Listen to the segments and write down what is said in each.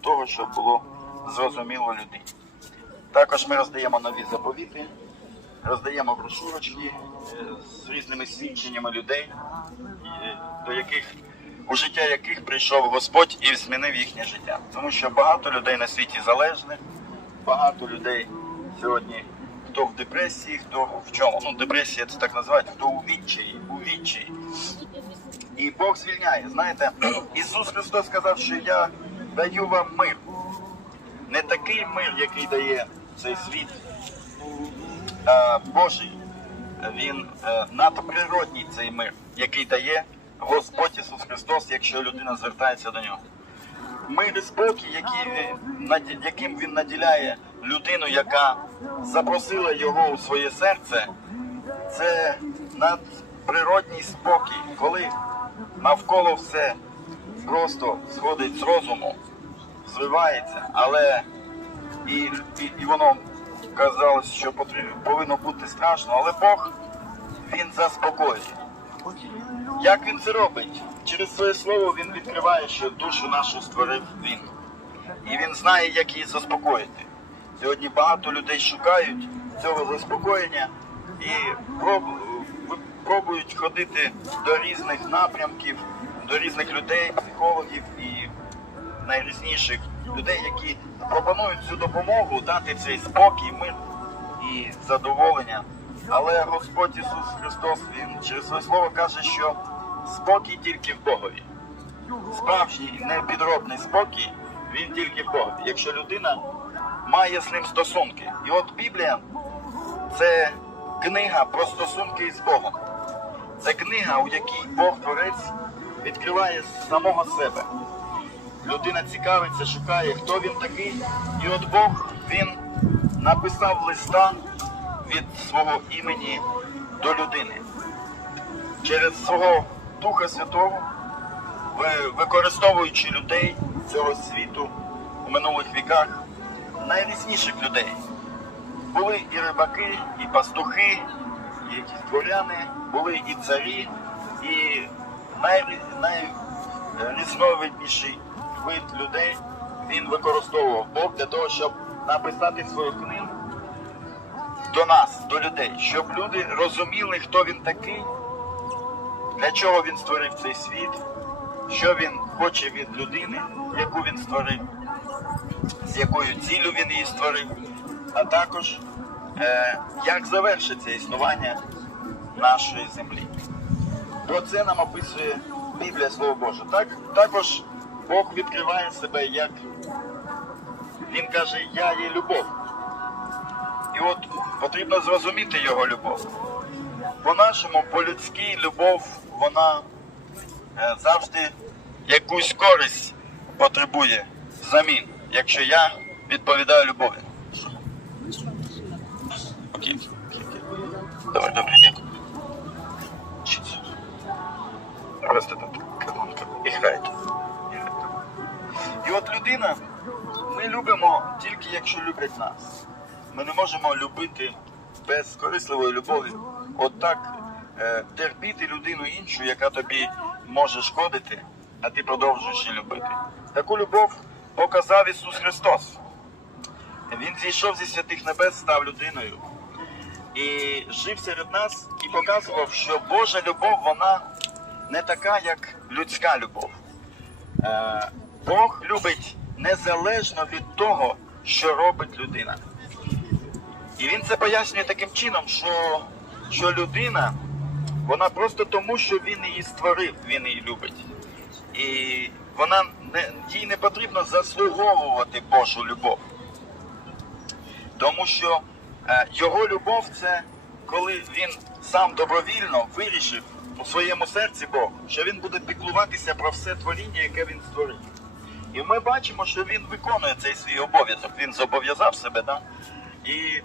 того, щоб було зрозуміло людині. Також ми роздаємо нові заповіти, роздаємо брошурочки е, з різними свідченнями людей, е, до яких у життя яких прийшов Господь і змінив їхнє життя. Тому що багато людей на світі залежних, багато людей сьогодні хто в депресії, хто в чому. Ну, депресія це так називають, хто у відчаї, у відчаї. І Бог звільняє. Знаєте, Ісус Христос сказав, що я даю вам мир. Не такий мир, який дає цей світ, а Божий. Він е, надприродній цей мир, який дає Господь Ісус Христос, якщо людина звертається до нього. Мир і спокій, який він, яким він наділяє людину, яка запросила його у своє серце, це надприродній спокій, коли навколо все просто сходить з розуму, зривається, але і, і, і воно казалось, що потрібно, повинно бути страшно, але Бог він заспокоює. Як він це робить? Через своє слово він відкриває, що душу нашу створив він. І він знає, як її заспокоїти. Сьогодні багато людей шукають цього заспокоєння і пробують ходити до різних напрямків, до різних людей, психологів і найрізніших людей, які пропонують цю допомогу, дати цей спокій, мир і задоволення. Але Господь Ісус Христос Він через своє слово каже, що спокій тільки в Богові. Справжній непідробний спокій він тільки в Богові. Якщо людина має з ним стосунки. І от Біблія це книга про стосунки із Богом. Це книга, у якій Бог Творець відкриває самого себе. Людина цікавиться, шукає, хто він такий. І от Бог він написав листа від свого імені до людини. Через свого Духа Святого, використовуючи людей цього світу у минулих віках, найрізніших людей. Були і рибаки, і пастухи, і дворяни, були і царі, і найрізновидніший вид людей він використовував Бог для того, щоб написати свою книгу до нас, до людей, щоб люди розуміли, хто він такий, для чого він створив цей світ, що він хоче від людини, яку він створив, з якою ціллю він її створив, а також е, як завершиться існування нашої землі. Про це нам описує Біблія Слово Боже. Так, також Бог відкриває себе як Він каже, я є любов. І от потрібно зрозуміти його любов. По-нашому, по-людськи любов, вона е, завжди якусь користь потребує взамін, якщо я відповідаю любові. Окей. Добре, добре, людина, ми любимо тільки якщо люблять нас. Ми не можемо любити без корисливої любові. От е, терпіти людину іншу, яка тобі може шкодити, а ти продовжуєш її любити. Таку любов показав Ісус Христос. Він зійшов зі святих небес, став людиною і жив серед нас і показував, що Божа любов вона не така, як людська любов. Е, Бог любить незалежно від того, що робить людина. І він це пояснює таким чином, що, що людина, вона просто тому, що він її створив, він її любить. І вона не, їй не потрібно заслуговувати Божу любов. Тому що е, його любов це коли він сам добровільно вирішив у своєму серці Бог, що він буде піклуватися про все творіння, яке він створив. І ми бачимо, що він виконує цей свій обов'язок. Він зобов'язав себе, да? І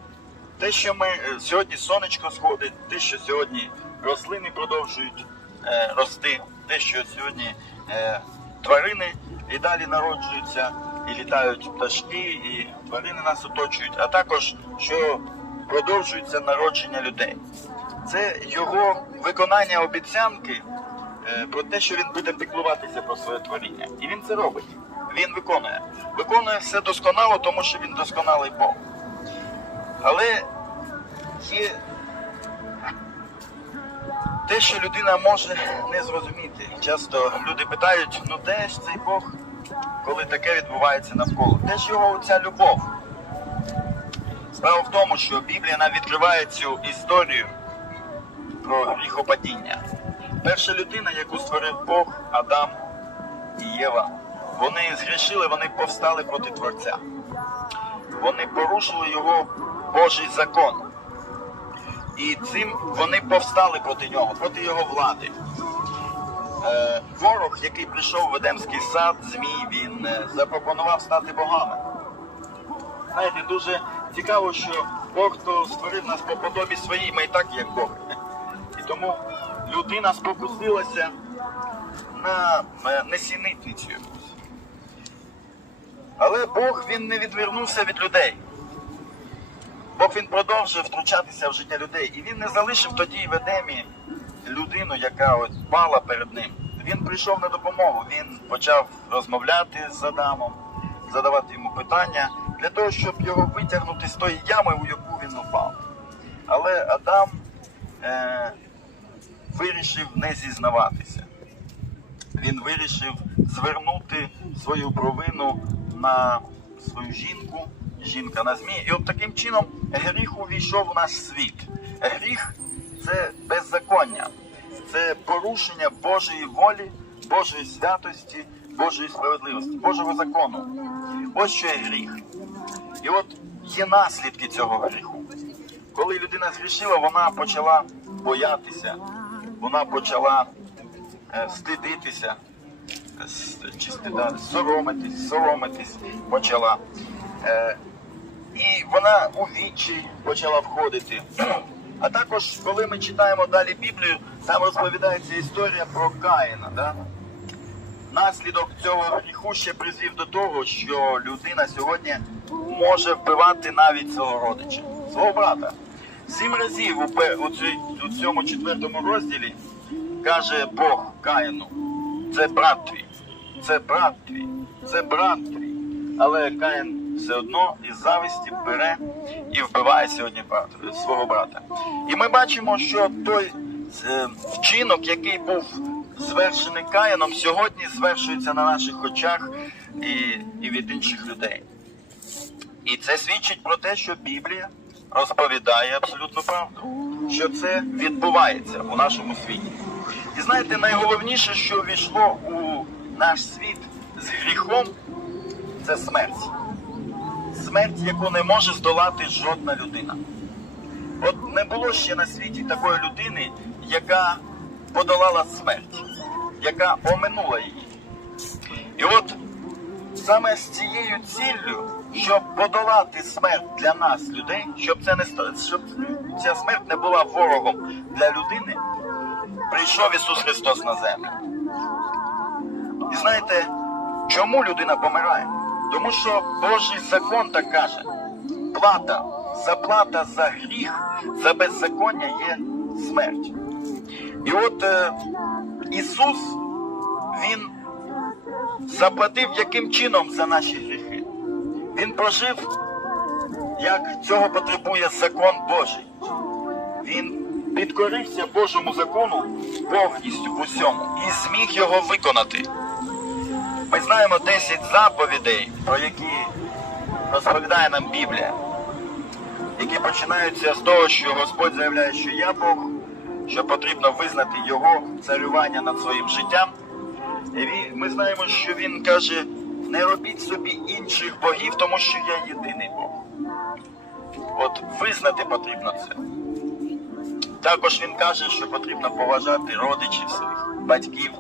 те, що ми е, сьогодні сонечко сходить, те, що сьогодні рослини продовжують е, рости, те, що сьогодні е, тварини і далі народжуються, і літають пташки, і тварини нас оточують, а також що продовжується народження людей. Це його виконання обіцянки е, про те, що він буде піклуватися про своє творіння. І він це робить. Він виконує. Виконує все досконало, тому що він досконалий Бог. Але є те, що людина може не зрозуміти. Часто люди питають, ну де ж цей Бог, коли таке відбувається навколо? Де ж його оця любов? Справа в тому, що Біблія нам відкриває цю історію про гріхопадіння. Перша людина, яку створив Бог, Адам і Єва, вони згрішили, вони повстали проти Творця. Вони порушили його Божий закон. І цим вони повстали проти нього, проти його влади. Е, ворог, який прийшов в Едемський сад, Змій, він е, запропонував стати богами. Знаєте, дуже цікаво, що Бог то створив нас по подобі своїй, ми і так як Бог. І тому людина спокусилася на е, несінитницю. Але Бог він не відвернувся від людей. Бог він продовжив втручатися в життя людей. І він не залишив тоді в Едемі людину, яка от пала перед ним. Він прийшов на допомогу, він почав розмовляти з Адамом, задавати йому питання для того, щоб його витягнути з тої ями, у яку він упав. Але Адам е, вирішив не зізнаватися. Він вирішив звернути свою провину на свою жінку, жінка на змі. І от таким чином гріх увійшов у наш світ. Гріх це беззаконня, це порушення Божої волі, Божої святості, Божої справедливості, Божого закону. Ось що є гріх. І от є наслідки цього гріху. Коли людина згрішила, вона почала боятися, вона почала е, стидитися, чи соромитись, соромитись почала. Е, і вона у вічі почала входити. А також, коли ми читаємо далі Біблію, там розповідається історія про Каїна. Да? Наслідок цього гріху ще призвів до того, що людина сьогодні може вбивати навіть свого родича, свого брата. Сім разів у цьому четвертому розділі каже Бог Каїну, це брат твій, це брат твій, це брат твій. Але Каїн все одно із зависті бере і вбиває сьогодні брата, свого брата. І ми бачимо, що той е, вчинок, який був звершений Каїном, сьогодні звершується на наших очах і, і від інших людей. І це свідчить про те, що Біблія розповідає абсолютну правду, що це відбувається у нашому світі. Знаєте, найголовніше, що війшло у наш світ з гріхом, це смерть. Смерть, яку не може здолати жодна людина. От не було ще на світі такої людини, яка подолала смерть, яка оминула її. І от саме з цією ціллю, щоб подолати смерть для нас, людей, щоб це не щоб ця смерть не була ворогом для людини, прийшов Ісус Христос на землю. І знаєте, чому людина помирає? Тому що Божий закон так каже: плата, заплата за гріх, за беззаконня є смерть. І от е, Ісус, Він заплатив яким чином за наші гріхи. Він прожив, як цього потребує закон Божий. Він підкорився Божому закону повністю в усьому і зміг його виконати. Ми знаємо 10 заповідей, про які розповідає нам Біблія, які починаються з того, що Господь заявляє, що я Бог, що потрібно визнати Його царювання над своїм життям. І ми знаємо, що він каже: не робіть собі інших богів, тому що я єдиний Бог. От визнати потрібно це. Також він каже, що потрібно поважати родичів своїх, батьків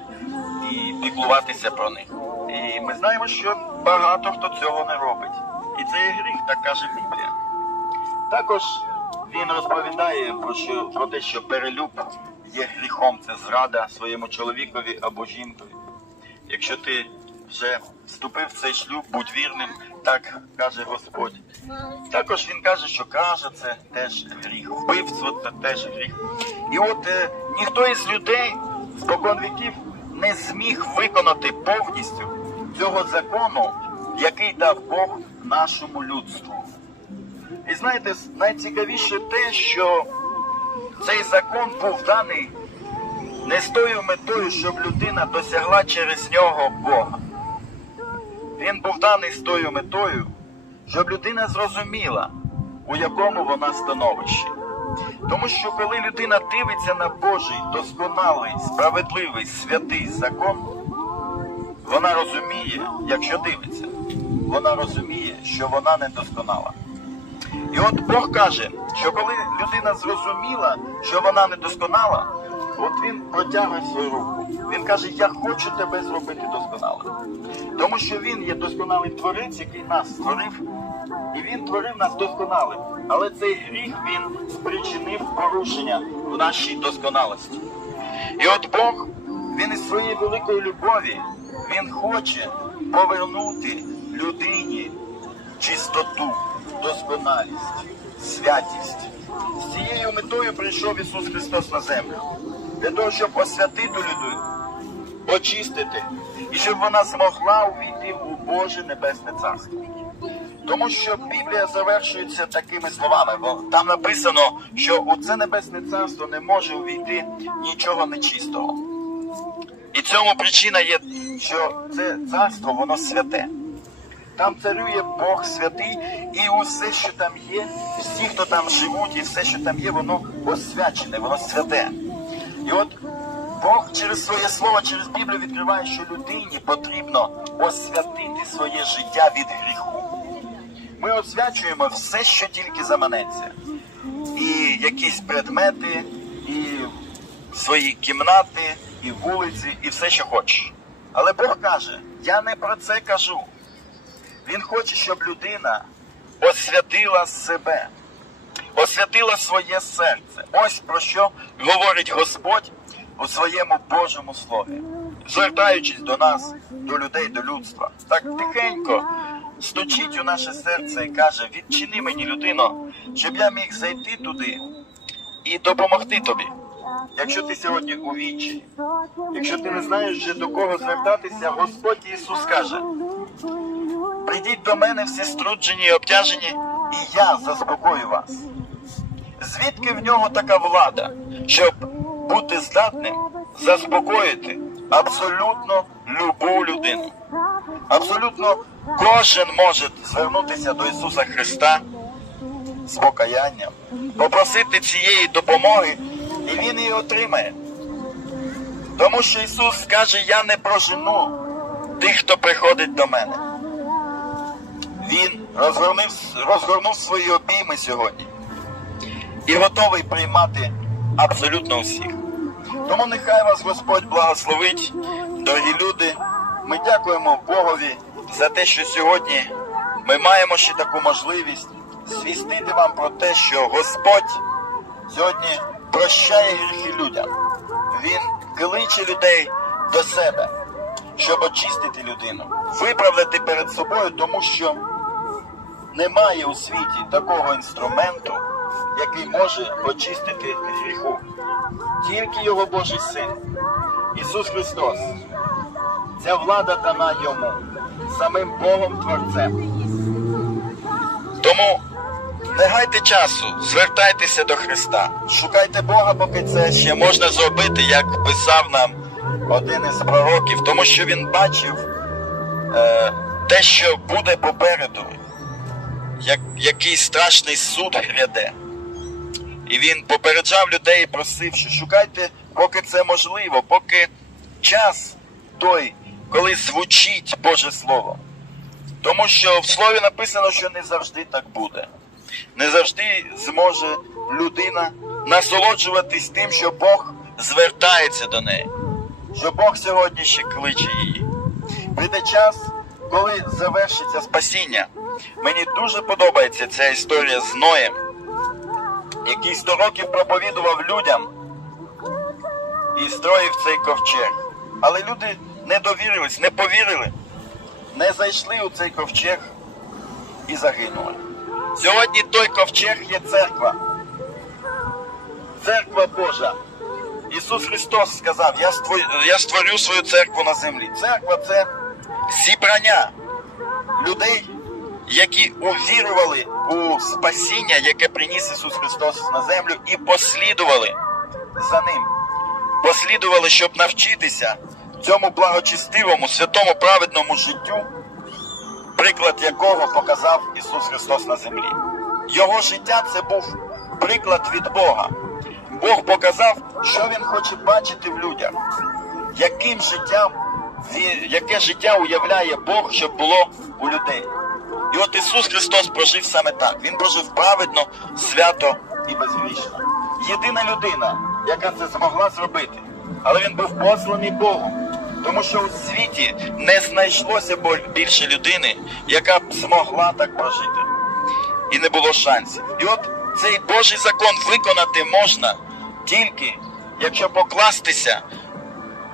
і піклуватися про них. І ми знаємо, що багато хто цього не робить. І це є гріх, так каже Біблія. Також він розповідає про, що, про те, що перелюб є гріхом, це зрада своєму чоловікові або жінкові. Якщо ти вже вступив в цей шлюб, будь вірним, так каже Господь. Також він каже, що каже це теж гріх, вбивство це теж гріх. І от е, ніхто із людей спокон віків не зміг виконати повністю цього закону, який дав Бог нашому людству. І знаєте, найцікавіше те, що цей закон був даний не з тою метою, щоб людина досягла через нього Бога. Він був даний з тою метою, щоб людина зрозуміла, у якому вона становищі. Тому що коли людина дивиться на Божий досконалий, справедливий, святий закон, вона розуміє, якщо дивиться, вона розуміє, що вона не досконала. І от Бог каже, що коли людина зрозуміла, що вона не досконала, от він протягує свою руку. Він каже, я хочу тебе зробити досконалим. Тому що він є досконалий творець, який нас створив, і він творив нас досконалим. Але цей гріх він спричинив порушення в нашій досконалості. І от Бог, він із своєї великої любові, він хоче повернути людині чистоту, досконалість, святість. З цією метою прийшов Ісус Христос на землю. Для того, щоб освятити людину, очистити, і щоб вона змогла увійти у Боже Небесне Царство. Тому що Біблія завершується такими словами, бо там написано, що у це небесне царство не може увійти нічого нечистого. І цьому причина є, що це царство, воно святе. Там царює Бог святий, і усе, що там є, всі, хто там живуть, і все, що там є, воно освячене, воно святе. І от Бог через своє слово, через Біблію відкриває, що людині потрібно освятити своє життя від гріху. Ми освячуємо все, що тільки заманеться. І якісь предмети, і свої кімнати, і вулиці, і все, що хочеш. Але Бог каже, я не про це кажу. Він хоче, щоб людина освятила себе, освятила своє серце. Ось про що говорить Господь у своєму Божому слові, звертаючись до нас, до людей, до людства. Так тихенько стучить у наше серце і каже: відчини мені, людино, щоб я міг зайти туди і допомогти тобі. Якщо ти сьогодні у вічі, якщо ти не знаєш до кого звертатися, Господь Ісус каже: прийдіть до мене всі струджені і обтяжені, і я заспокою вас. Звідки в нього така влада, щоб бути здатним заспокоїти абсолютно любу людину? Абсолютно кожен може звернутися до Ісуса Христа з покаянням, попросити цієї допомоги, і Він її отримає. Тому що Ісус каже, я не прожену тих, хто приходить до мене. Він розгорнув, розгорнув свої обійми сьогодні і готовий приймати абсолютно всіх. Тому нехай вас Господь благословить, дорогі люди. Ми дякуємо Богові за те, що сьогодні ми маємо ще таку можливість звістити вам про те, що Господь сьогодні прощає гріхи людям. Він кличе людей до себе, щоб очистити людину, виправдати перед собою, тому що немає у світі такого інструменту, який може очистити гріху. Тільки його Божий син, Ісус Христос. Ця влада дана йому, самим Богом Творцем. Тому не гайте часу, звертайтеся до Христа. Шукайте Бога, поки це ще можна зробити, як писав нам один із пророків, тому що він бачив е, те, що буде попереду, як який страшний суд гряде. І він попереджав людей просив, що шукайте, поки це можливо, поки час той, коли звучить Боже Слово. Тому що в слові написано, що не завжди так буде. Не завжди зможе людина насолоджуватись тим, що Бог звертається до неї, що Бог сьогодні ще кличе її. Прийде час, коли завершиться спасіння. Мені дуже подобається ця історія з Ноєм, який 100 років проповідував людям і строїв цей ковчег. Але люди не довірились, не повірили, не зайшли у цей ковчег і загинули. Сьогодні той ковчег є церква. Церква Божа. Ісус Христос сказав, я створю, я створю свою церкву на землі. Церква це зібрання людей, які увірували у спасіння, яке приніс Ісус Христос на землю, і послідували за ним. Послідували, щоб навчитися цьому благочестивому, святому, праведному життю, приклад якого показав Ісус Христос на землі. Його життя це був приклад від Бога. Бог показав, що Він хоче бачити в людях, яким життям, яке життя уявляє Бог, щоб було у людей. І от Ісус Христос прожив саме так. Він прожив праведно, свято і безгрішно. Єдина людина, яка це змогла зробити. Але він був посланий Богом. Тому що у світі не знайшлося більше людини, яка б змогла так прожити. І не було шансів. І от цей Божий закон виконати можна тільки, якщо покластися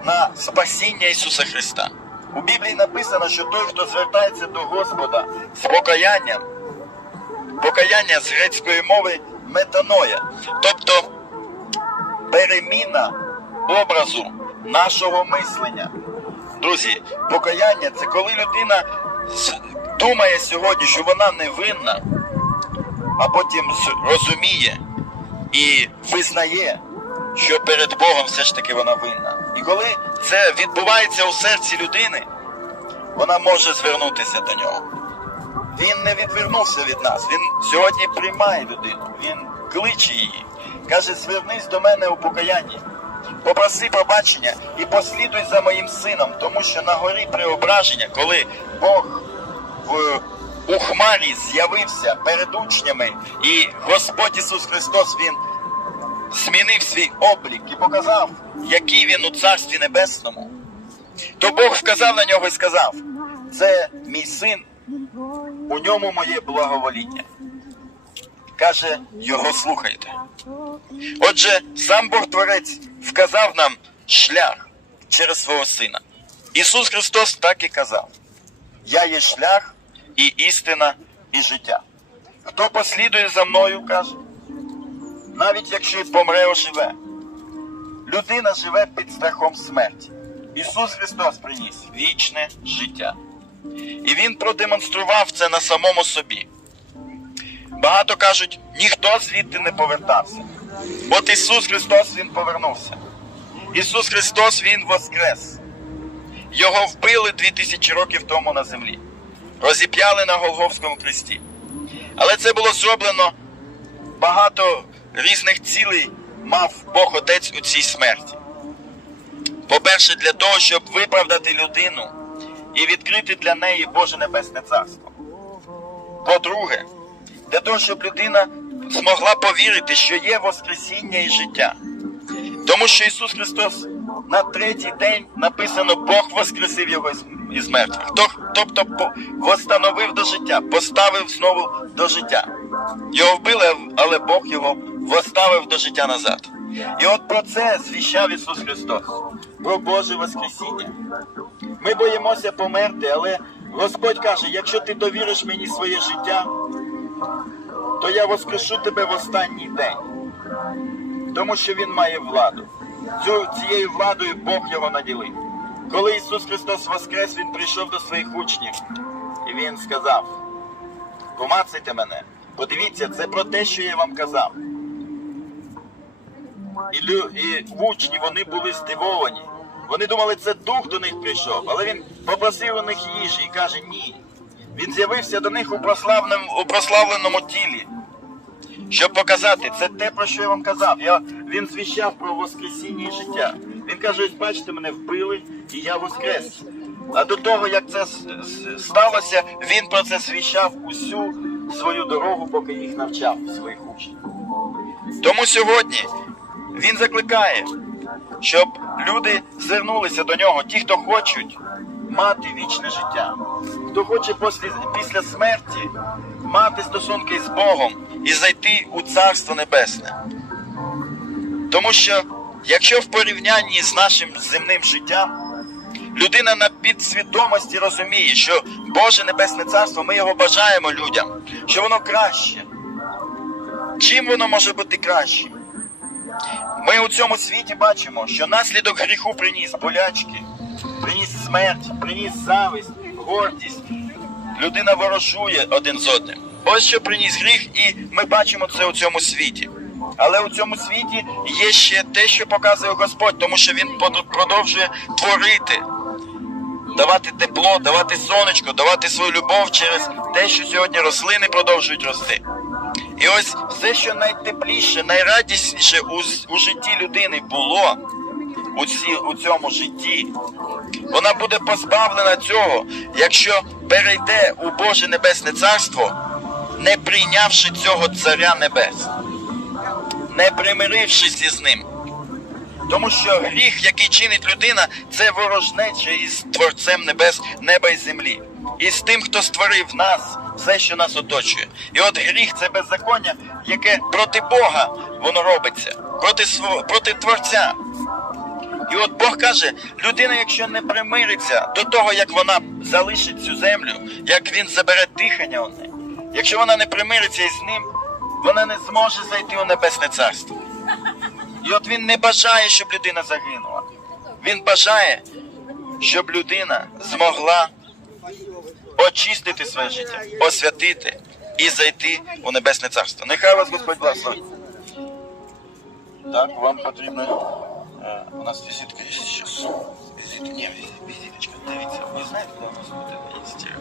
на спасіння Ісуса Христа. У Біблії написано, що той, хто звертається до Господа з покаянням, покаяння з грецької мови метаноя, тобто переміна образу нашого мислення. Друзі, покаяння це коли людина думає сьогодні, що вона невинна, а потім розуміє і визнає, що перед Богом все ж таки вона винна. Коли це відбувається у серці людини, вона може звернутися до нього. Він не відвернувся від нас. Він сьогодні приймає людину. Він кличе її. Каже: звернись до мене у покаянні. Попроси пробачення і послідуй за моїм сином, тому що на горі преображення, коли Бог в у хмарі з'явився перед учнями, і Господь Ісус Христос Він змінив свій облік і показав, який він у Царстві Небесному, то Бог вказав на нього і сказав: це мій син, у ньому моє благовоління. Каже, його слухайте. Отже, сам Бог Творець вказав нам шлях через свого сина. Ісус Христос так і казав: Я є шлях і істина, і життя. Хто послідує за мною, каже, навіть якщо й помре, оживе. Людина живе під страхом смерті. Ісус Христос приніс вічне життя. І Він продемонстрував це на самому собі. Багато кажуть, ніхто звідти не повертався. От Ісус Христос Він повернувся. Ісус Христос Він воскрес. Його вбили дві тисячі років тому на землі. Розіп'яли на Голговському хресті. Але це було зроблено багато різних цілей мав Бог Отець у цій смерті. По-перше, для того, щоб виправдати людину і відкрити для неї Боже Небесне Царство. По-друге, для того, щоб людина змогла повірити, що є Воскресіння і життя. Тому що Ісус Христос на третій день написано, Бог воскресив його із- мертвих. Тобто восстановив до життя, поставив знову до життя. Його вбили, але Бог його восставив до життя назад. І от про це звіщав Ісус Христос, про Боже Воскресіння. Ми боїмося померти, але Господь каже, якщо ти довіриш мені своє життя, то я воскрешу тебе в останній день. Тому що Він має владу. Цю, цією владою Бог його наділив. Коли Ісус Христос воскрес, Він прийшов до своїх учнів і Він сказав: помацайте мене, подивіться, це про те, що я вам казав. І, і учні вони були здивовані. Вони думали, це дух до них прийшов, але він попросив у них їжі і каже ні. Він з'явився до них у прославленому, у прославленому тілі, щоб показати, це те, про що я вам казав. Я, він звіщав про Воскресіння і життя. Він каже, ось бачите, мене вбили, і я воскрес. А до того, як це сталося, він про це звіщав усю свою дорогу, поки їх навчав своїх учнів. Тому сьогодні він закликає, щоб люди звернулися до нього, ті, хто хочуть мати вічне життя, хто хоче після, після смерті мати стосунки з Богом і зайти у Царство Небесне. Тому що, якщо в порівнянні з нашим земним життям, людина на підсвідомості розуміє, що Боже Небесне Царство, ми його бажаємо людям, що воно краще. Чим воно може бути кращим? Ми у цьому світі бачимо, що наслідок гріху приніс болячки, приніс смерть. приніс зависть, гордість. Людина ворожує один з одним. Ось що приніс гріх, і ми бачимо це у цьому світі. Але у цьому світі є ще те, що показує Господь, тому що Він продовжує творити, давати тепло, давати сонечко, давати свою любов через те, що сьогодні рослини продовжують рости. І ось все, що найтепліше, найрадісніше у, у житті людини було у, ці, у цьому житті, вона буде позбавлена цього, якщо перейде у Боже Небесне Царство, не прийнявши цього Царя Небес, не примирившись із ним. Тому що гріх, який чинить людина, це ворожнеча із Творцем Небес, неба і землі. І з тим, хто створив нас, все, що нас оточує. І от гріх це беззаконня, яке проти Бога воно робиться, проти, свого, проти Творця. І от Бог каже, людина, якщо не примириться до того, як вона залишить цю землю, як він забере дихання у неї, якщо вона не примириться із ним, вона не зможе зайти у небесне царство. І от він не бажає, щоб людина загинула. Він бажає, щоб людина змогла очистити своє життя, освятити і зайти у небесне царство. Нехай вас Господь благословить. Так, вам потрібно. е, У нас візитка є зараз. Візит, ні, візиточка. Дивіться, ви знаєте, де у нас буде?